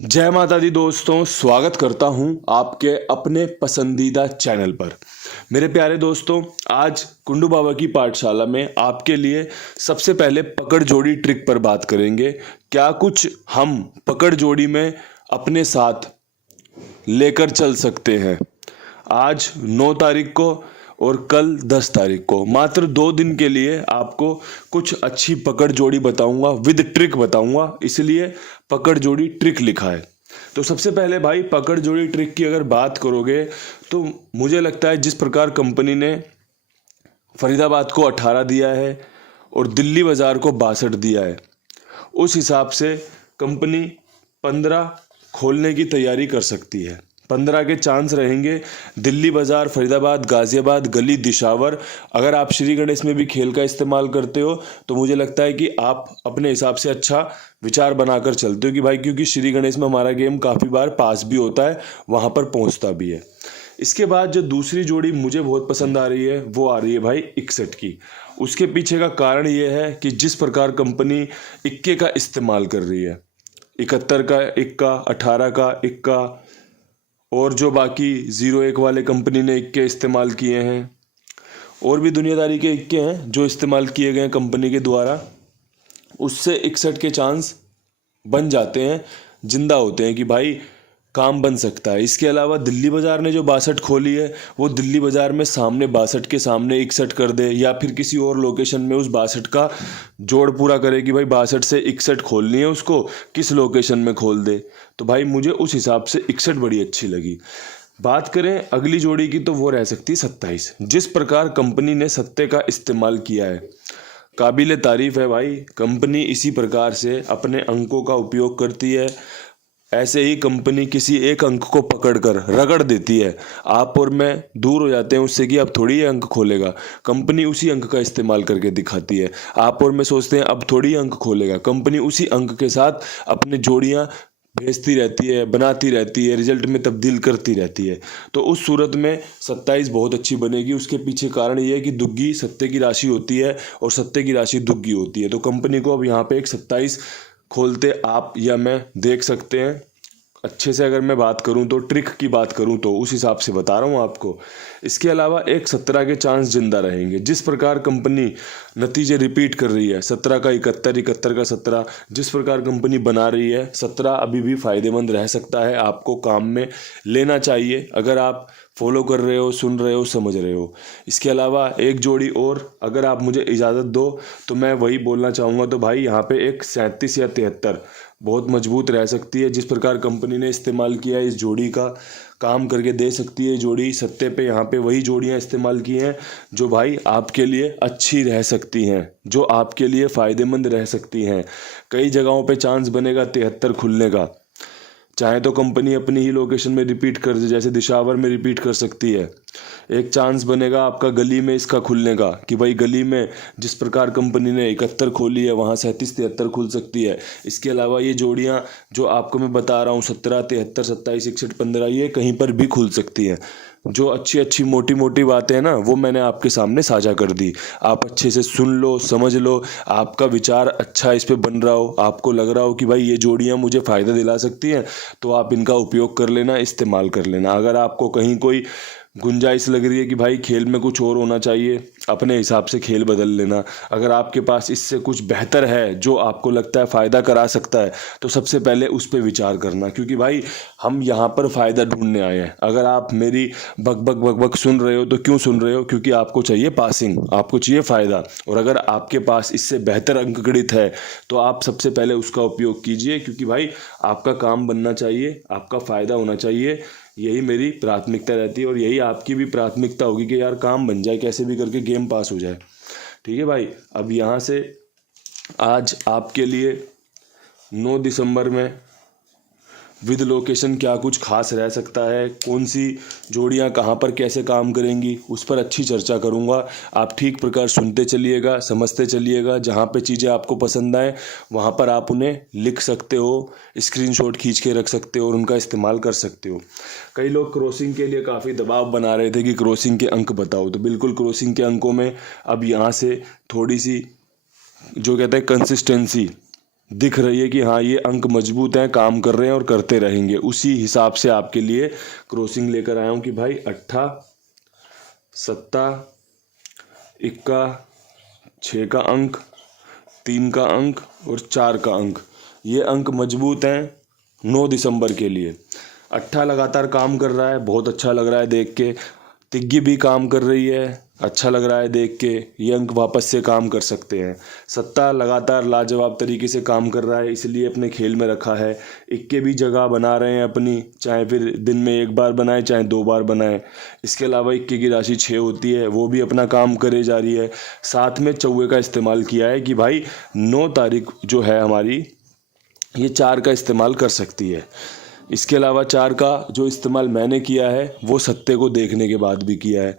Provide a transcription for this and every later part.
जय माता दी दोस्तों, स्वागत करता हूं आपके अपने पसंदीदा चैनल पर। मेरे प्यारे दोस्तों, आज कुंडू बाबा की पाठशाला में आपके लिए सबसे पहले पकड़ जोड़ी ट्रिक पर बात करेंगे। क्या कुछ हम पकड़ जोड़ी में अपने साथ लेकर चल सकते हैं। आज 9 तारीख को और कल 10 तारीख को मात्र 2 दिन के लिए आपको कुछ अच्छी पकड़ जोड़ी बताऊंगा, विद ट्रिक बताऊंगा, इसलिए पकड़ जोड़ी ट्रिक लिखा है। तो सबसे पहले भाई पकड़ जोड़ी ट्रिक की अगर बात करोगे तो मुझे लगता है जिस प्रकार कंपनी ने फरीदाबाद को 18 दिया है और दिल्ली बाजार को 62 दिया है, उस हिसाब से कंपनी 15 खोलने की तैयारी कर सकती है। 15 के चांस रहेंगे। दिल्ली बाजार, फरीदाबाद, गाजियाबाद, गली, दिशावर। अगर आप श्री गणेश में भी खेल का इस्तेमाल करते हो तो मुझे लगता है कि आप अपने हिसाब से अच्छा विचार बनाकर चलते हो कि भाई, क्योंकि श्री गणेश में हमारा गेम काफ़ी बार पास भी होता है, वहाँ पर पहुँचता भी है। इसके बाद जो दूसरी जोड़ी मुझे बहुत पसंद आ रही है वो आ रही है भाई 61 की। उसके पीछे का कारण ये है कि जिस प्रकार कंपनी इक्के का इस्तेमाल कर रही है, 71 का इक्का, 18 का इक्का, और जो बाकी 01 वाले कंपनी ने इक्के इस्तेमाल किए हैं, और भी दुनियादारी के इक्के हैं जो इस्तेमाल किए गए हैं कंपनी के द्वारा, उससे 61 के चांस बन जाते हैं, जिंदा होते हैं कि भाई काम बन सकता है। इसके अलावा दिल्ली बाजार ने जो 62 खोली है वो दिल्ली बाजार में सामने 62 के सामने 61 कर दे, या फिर किसी और लोकेशन में उस 62 का जोड़ पूरा करे कि भाई 62 से 61 खोलनी है, उसको किस लोकेशन में खोल दे। तो भाई मुझे उस हिसाब से 61 बड़ी अच्छी लगी। बात करें अगली जोड़ी की तो वो रह सकती है 27। जिस प्रकार कंपनी ने सत्ते का इस्तेमाल किया है, काबिल तारीफ है भाई। कंपनी इसी प्रकार से अपने अंकों का उपयोग करती है। ऐसे ही कंपनी किसी एक अंक को पकड़कर रगड़ देती है, आप और मैं दूर हो जाते हैं उससे कि अब थोड़ी ये अंक खोलेगा। कंपनी उसी अंक का इस्तेमाल करके दिखाती है, आप और मैं सोचते हैं अब थोड़ी अंक खोलेगा। कंपनी उसी अंक के साथ अपने जोड़ियां भेजती रहती है, बनाती रहती है, रिजल्ट में तब्दील करती रहती है। तो उस सूरत में 27 बहुत अच्छी बनेगी। उसके पीछे कारण ये है कि दुग्गी सत्ते की राशि होती है और सत्ते की राशि दुग्गी होती है। तो कंपनी को अब यहाँ पे एक 27 खोलते आप या मैं देख सकते हैं। अच्छे से अगर मैं बात करूं तो ट्रिक की बात करूं तो उस हिसाब से बता रहा हूं आपको। इसके अलावा एक 17 के चांस जिंदा रहेंगे। जिस प्रकार कंपनी नतीजे रिपीट कर रही है, 17 का 71, 71 का 17, जिस प्रकार कंपनी बना रही है, 17 अभी भी फायदेमंद रह सकता है, आपको काम में लेना चाहिए अगर आप फॉलो कर रहे हो, सुन रहे हो, समझ रहे हो। इसके अलावा एक जोड़ी और अगर आप मुझे इजाज़त दो तो मैं वही बोलना चाहूँगा। तो भाई यहाँ पे एक 37 या 73 बहुत मजबूत रह सकती है। जिस प्रकार कंपनी ने इस्तेमाल किया है, इस जोड़ी का काम करके दे सकती है। जोड़ी सत्ते पे यहाँ पे वही जोड़ियाँ इस्तेमाल की हैं जो भाई आपके लिए अच्छी रह सकती हैं, जो आपके लिए फ़ायदेमंद रह सकती हैं। कई जगहों पे चांस बनेगा 73 खुलने का। चाहे तो कंपनी अपनी ही लोकेशन में रिपीट कर दे, जैसे दिशावर में रिपीट कर सकती है। एक चांस बनेगा आपका गली में इसका खुलने का कि भाई गली में जिस प्रकार कंपनी ने 71 खोली है वहाँ 37 73 खुल सकती है। इसके अलावा ये जोड़ियाँ जो आपको मैं बता रहा हूँ 17 73 27 61 15 ये कहीं पर भी खुल सकती हैं। जो अच्छी अच्छी मोटी मोटी बातें हैं ना वो मैंने आपके सामने साझा कर दी। आप अच्छे से सुन लो, समझ लो, आपका विचार अच्छा इस पे बन रहा हो, आपको लग रहा हो कि भाई ये जोड़ियाँ मुझे फ़ायदा दिला सकती हैं, तो आप इनका उपयोग कर लेना, इस्तेमाल कर लेना। अगर आपको कहीं कोई गुंजाइश लग रही है कि भाई खेल में कुछ और होना चाहिए, अपने हिसाब से खेल बदल लेना। अगर आपके पास इससे कुछ बेहतर है जो आपको लगता है फ़ायदा करा सकता है तो सबसे पहले उस पर विचार करना, क्योंकि भाई हम यहाँ पर फ़ायदा ढूंढने आए हैं। अगर आप मेरी बक बक बक बक सुन रहे हो तो क्यों सुन रहे हो? क्योंकि आपको चाहिए पासिंग, आपको चाहिए फ़ायदा। और अगर आपके पास इससे बेहतर अंक गणित है तो आप सबसे पहले उसका उपयोग कीजिए, क्योंकि भाई आपका काम बनना चाहिए, आपका फ़ायदा होना चाहिए। यही मेरी प्राथमिकता रहती है और यही आपकी भी प्राथमिकता होगी कि यार काम बन जाए, कैसे भी करके गेम पास हो जाए। ठीक है भाई। अब यहाँ से आज आपके लिए 9 दिसंबर में विद लोकेशन क्या कुछ खास रह सकता है, कौन सी जोड़ियां कहां पर कैसे काम करेंगी, उस पर अच्छी चर्चा करूंगा। आप ठीक प्रकार सुनते चलिएगा, समझते चलिएगा। जहां पे चीज़ें आपको पसंद आए वहां पर आप उन्हें लिख सकते हो, स्क्रीनशॉट खींच के रख सकते हो और उनका इस्तेमाल कर सकते हो। कई लोग क्रॉसिंग के लिए काफ़ी दबाव बना रहे थे कि क्रॉसिंग के अंक बताओ, तो बिल्कुल क्रॉसिंग के अंकों में अब यहाँ से थोड़ी सी जो कहते हैं कंसिस्टेंसी दिख रही है कि हाँ ये अंक मजबूत हैं, काम कर रहे हैं और करते रहेंगे, उसी हिसाब से आपके लिए क्रॉसिंग लेकर आया हूँ कि भाई अट्ठा, सत्ता, इक्का, 6 का अंक, 3 का अंक और 4 का अंक, ये अंक मजबूत हैं 9 दिसंबर के लिए। अट्ठा लगातार काम कर रहा है, बहुत अच्छा लग रहा है देख के। तिग्गी भी काम कर रही है, अच्छा लग रहा है देख के, ये अंक वापस से काम कर सकते हैं। सत्ता लगातार लाजवाब तरीके से काम कर रहा है, इसलिए अपने खेल में रखा है। इक्के भी जगह बना रहे हैं अपनी, चाहे फिर दिन में 1 बार बनाए चाहे 2 बार बनाए। इसके अलावा इक्के की राशि 6 होती है, वो भी अपना काम करे जा रही है। साथ में चौवे का इस्तेमाल किया है कि भाई 9 तारीख जो है हमारी, ये 4 का इस्तेमाल कर सकती है। इसके अलावा 4 का जो इस्तेमाल मैंने किया है वो सत्ते को देखने के बाद भी किया है।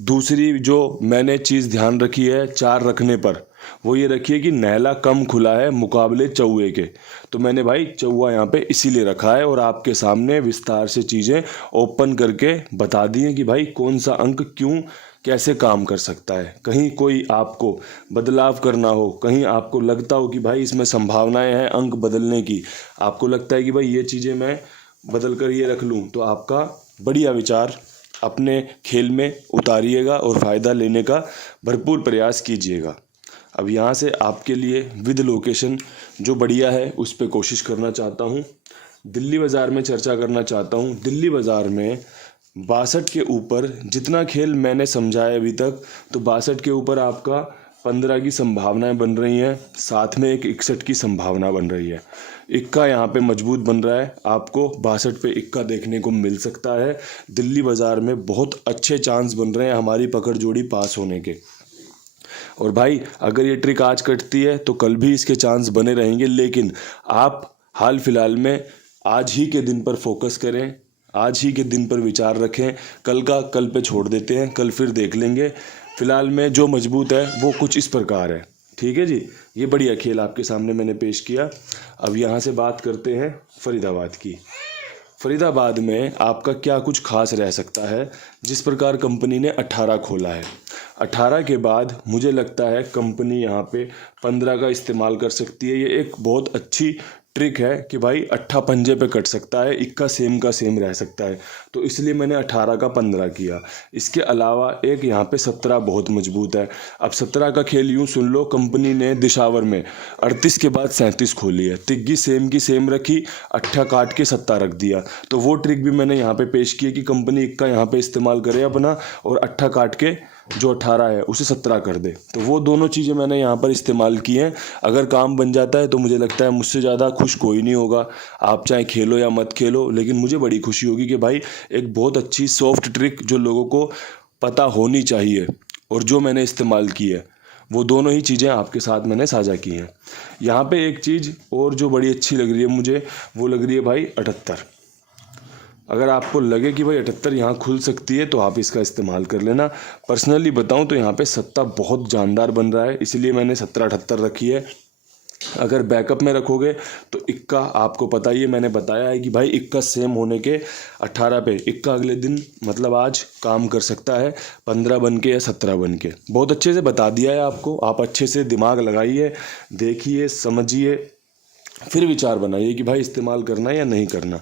दूसरी जो मैंने चीज़ ध्यान रखी है 4 रखने पर, वो ये रखी है कि नहला कम खुला है मुकाबले चौवे के। तो मैंने भाई चौवा यहाँ पे इसीलिए रखा है और आपके सामने विस्तार से चीज़ें ओपन करके बता दी हैं कि भाई कौन सा अंक क्यों कैसे काम कर सकता है। कहीं कोई आपको बदलाव करना हो, कहीं आपको लगता हो कि भाई इसमें संभावनाएं हैं अंक बदलने की, आपको लगता है कि भाई ये चीज़ें मैं बदल कर ये रख लूँ, तो आपका बढ़िया विचार अपने खेल में उतारिएगा और फ़ायदा लेने का भरपूर प्रयास कीजिएगा। अब यहाँ से आपके लिए विद लोकेशन जो बढ़िया है उस पर कोशिश करना चाहता हूँ। दिल्ली बाज़ार में चर्चा करना चाहता हूँ। दिल्ली बाज़ार में 62 के ऊपर जितना खेल मैंने समझाया अभी तक, तो 62 के ऊपर आपका 15 की संभावनाएं बन रही हैं, साथ में एक 61 की संभावना बन रही है। इक्का यहाँ पे मजबूत बन रहा है, आपको 62 पे इक्का देखने को मिल सकता है। दिल्ली बाज़ार में बहुत अच्छे चांस बन रहे हैं हमारी पकड़ जोड़ी पास होने के। और भाई अगर ये ट्रिक आज कटती है तो कल भी इसके चांस बने रहेंगे, लेकिन आप हाल फिलहाल में आज ही के दिन पर फोकस करें, आज ही के दिन पर विचार रखें। कल का कल पे छोड़ देते हैं, कल फिर देख लेंगे। फिलहाल में जो मजबूत है वो कुछ इस प्रकार है। ठीक है जी, ये बढ़िया खेल आपके सामने मैंने पेश किया। अब यहाँ से बात करते हैं फरीदाबाद की। फरीदाबाद में आपका क्या कुछ खास रह सकता है। जिस प्रकार कंपनी ने 18 खोला है, 18 के बाद मुझे लगता है कंपनी यहाँ पे 15 का इस्तेमाल कर सकती है। ये एक बहुत अच्छी ट्रिक है कि भाई 18 पंजे पे कट सकता है, इक्का सेम का सेम रह सकता है, तो इसलिए मैंने 18 का 15 किया। इसके अलावा एक यहाँ पे 17 बहुत मजबूत है। अब 17 का खेल यूँ सुन लो, कंपनी ने दिशावर में 38 के बाद 37 खोली है, तिग्गी सेम की सेम रखी, 18 काट के 17 रख दिया। तो वो ट्रिक भी मैंने यहाँ पे पेश की है कि कंपनी इक्का यहाँ पे इस्तेमाल करे अपना और 18 काट के जो 18 है उसे 17 कर दे। तो वो दोनों चीज़ें मैंने यहाँ पर इस्तेमाल की हैं। अगर काम बन जाता है तो मुझे लगता है मुझसे ज़्यादा खुश कोई नहीं होगा। आप चाहे खेलो या मत खेलो, लेकिन मुझे बड़ी खुशी होगी कि भाई एक बहुत अच्छी सॉफ्ट ट्रिक जो लोगों को पता होनी चाहिए और जो मैंने इस्तेमाल की है, वो दोनों ही चीज़ें आपके साथ मैंने साझा की हैं। यहाँ पे एक चीज़ और जो बड़ी अच्छी लग रही है मुझे, वो लग रही है भाई 78। अगर आपको लगे कि भाई 78 यहाँ खुल सकती है तो आप इसका इस्तेमाल कर लेना। पर्सनली बताऊं तो यहाँ पे सत्ता बहुत जानदार बन रहा है, इसलिए मैंने 17-78 रखी है। अगर बैकअप में रखोगे तो इक्का, आपको पता ही है, मैंने बताया है कि भाई इक्का सेम होने के 18 पे इक्का अगले दिन मतलब आज काम कर सकता है 15 बन के या 17 बन के। बहुत अच्छे से बता दिया है आपको, आप अच्छे से दिमाग लगाइए, देखिए, समझिए, फिर विचार बनाइए कि भाई इस्तेमाल करना है या नहीं करना।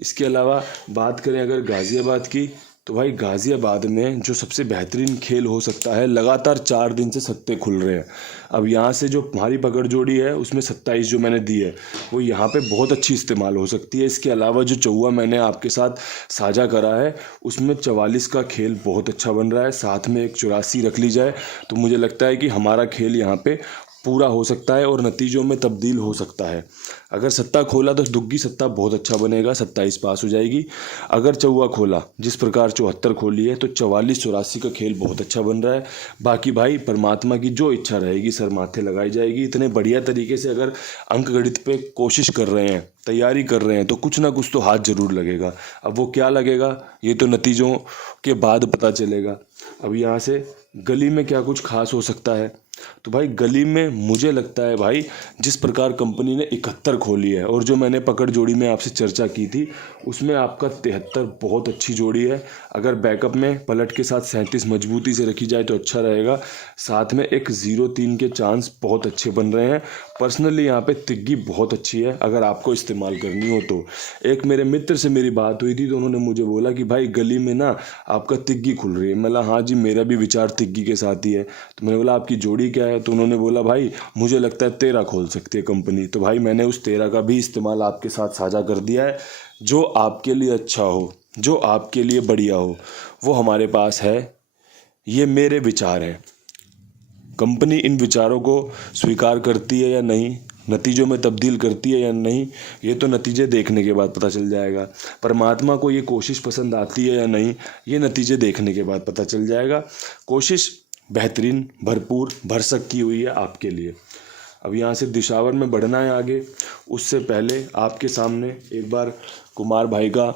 इसके अलावा बात करें अगर गाज़ियाबाद की, तो भाई गाज़ियाबाद में जो सबसे बेहतरीन खेल हो सकता है, लगातार 4 दिन से सत्ते खुल रहे हैं। अब यहाँ से जो हमारी पकड़ जोड़ी है उसमें 27 जो मैंने दी है वो यहाँ पे बहुत अच्छी इस्तेमाल हो सकती है। इसके अलावा जो चौवा मैंने आपके साथ साझा करा है उसमें 44 का खेल बहुत अच्छा बन रहा है, साथ में एक 84 रख ली जाए तो मुझे लगता है कि हमारा खेल यहाँ पे पूरा हो सकता है और नतीजों में तब्दील हो सकता है। अगर सत्ता खोला तो दुग्गी सत्ता बहुत अच्छा बनेगा, 27 पास हो जाएगी। अगर चौवा खोला, जिस प्रकार 74 खोली है, तो 44-84 का खेल बहुत अच्छा बन रहा है। बाकी भाई परमात्मा की जो इच्छा रहेगी सर माथे लगाई जाएगी। इतने बढ़िया तरीके से अगर अंक गणित पे कोशिश कर रहे हैं, तैयारी कर रहे हैं, तो कुछ ना कुछ तो हाथ जरूर लगेगा। अब वो क्या लगेगा ये तो नतीजों के बाद पता चलेगा। अब यहाँ से गली में क्या कुछ खास हो सकता है, तो भाई गली में मुझे लगता है भाई जिस प्रकार कंपनी ने 71 खोली है और जो मैंने पकड़ जोड़ी में आपसे चर्चा की थी उसमें आपका 73 बहुत अच्छी जोड़ी है। अगर बैकअप में पलट के साथ 37 मजबूती से रखी जाए तो अच्छा रहेगा। साथ में एक 0-3 के चांस बहुत अच्छे बन रहे हैं। पर्सनली यहाँ पे तिग्गी बहुत अच्छी है अगर आपको इस्तेमाल करनी हो तो। एक मेरे मित्र से मेरी बात हुई थी तो उन्होंने मुझे बोला कि भाई गली में ना आपका तिग्गी खुल रही है। मैं बोला हाँ जी, मेरा भी विचार तिग्गी के साथ ही है। तो मैंने बोला आपकी जोड़ी क्या है? तो उन्होंने बोला भाई मुझे लगता है 13 खोल सकती है कंपनी। तो भाई मैंने उस 13 का भी इस्तेमाल आपके साथ साझा कर दिया है। जो आपके लिए अच्छा हो, जो आपके लिए बढ़िया हो, वो हमारे पास है। ये मेरे विचार हैं। कंपनी इन विचारों को स्वीकार करती है या नहीं, नतीजों में तब्दील करती है या नहीं, ये तो नतीजे देखने के बाद पता चल जाएगा। परमात्मा को ये कोशिश पसंद आती है या नहीं, ये नतीजे देखने के बाद पता चल जाएगा। कोशिश बेहतरीन, भरपूर, भरसक की हुई है आपके लिए। अब यहाँ से दिशावर में बढ़ना है आगे, उससे पहले आपके सामने एक बार कुमार भाई का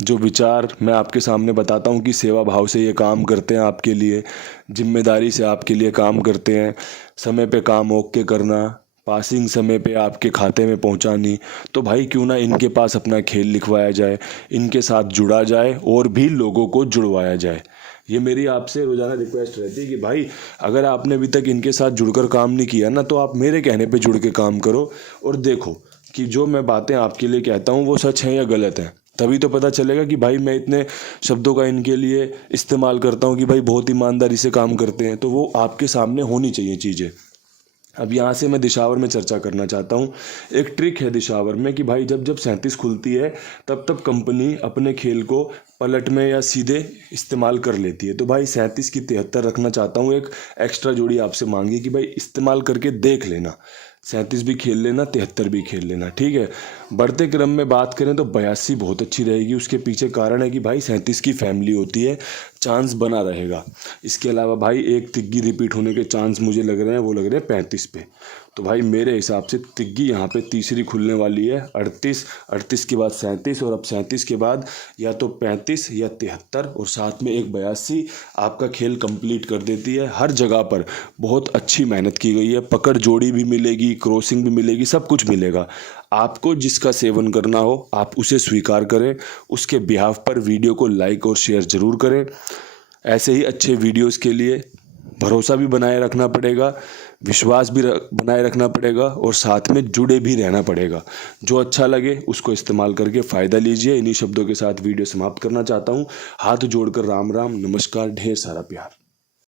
जो विचार मैं आपके सामने बताता हूँ कि सेवा भाव से ये काम करते हैं आपके लिए, जिम्मेदारी से आपके लिए काम करते हैं, समय पे काम ओके करना, पासिंग समय पे आपके खाते में पहुंचानी। तो भाई क्यों ना इनके पास अपना खेल लिखवाया जाए, इनके साथ जुड़ा जाए और भी लोगों को जुड़वाया जाए। ये मेरी आपसे रोज़ाना रिक्वेस्ट रहती है कि भाई अगर आपने अभी तक इनके साथ जुड़कर काम नहीं किया ना, तो आप मेरे कहने पे जुड़ के काम करो और देखो कि जो मैं बातें आपके लिए कहता हूँ वो सच हैं या गलत हैं। तभी तो पता चलेगा कि भाई मैं इतने शब्दों का इनके लिए इस्तेमाल करता हूँ कि भाई बहुत ईमानदारी से काम करते हैं, तो वो आपके सामने होनी चाहिए चीज़ें। अब यहाँ से मैं दिशावर में चर्चा करना चाहता हूँ। एक ट्रिक है दिशावर में कि भाई जब जब 37 खुलती है तब तब कंपनी अपने खेल को पलट में या सीधे इस्तेमाल कर लेती है। तो भाई 37 की 73 रखना चाहता हूँ। एक एक्स्ट्रा जोड़ी आपसे मांगी कि भाई इस्तेमाल करके देख लेना, 37 भी खेल लेना, 73 भी खेल लेना, ठीक है। बढ़ते क्रम में बात करें तो 82 बहुत अच्छी रहेगी। उसके पीछे कारण है कि भाई 37 की फैमिली होती है, चांस बना रहेगा। इसके अलावा भाई एक तिग्गी रिपीट होने के चांस मुझे लग रहे हैं, वो लग रहे हैं 35 पे। तो भाई मेरे हिसाब से तिग्गी यहाँ पे तीसरी खुलने वाली है 38 के बाद 37 और अब 37 के बाद या तो 35 या 73 और साथ में एक 82 आपका खेल कंप्लीट कर देती है। हर जगह पर बहुत अच्छी मेहनत की गई है, पकड़ जोड़ी भी मिलेगी, क्रॉसिंग भी मिलेगी, सब कुछ मिलेगा। आपको जिसका सेवन करना हो आप उसे स्वीकार करें, उसके बिहाफ पर वीडियो को लाइक और शेयर ज़रूर करें। ऐसे ही अच्छे वीडियोस के लिए भरोसा भी बनाए रखना पड़ेगा, विश्वास भी बनाए रखना पड़ेगा और साथ में जुड़े भी रहना पड़ेगा। जो अच्छा लगे उसको इस्तेमाल करके फ़ायदा लीजिए। इन्हीं शब्दों के साथ वीडियो समाप्त करना चाहता हूँ। हाथ जोड़कर राम राम, नमस्कार, ढेर सारा प्यार।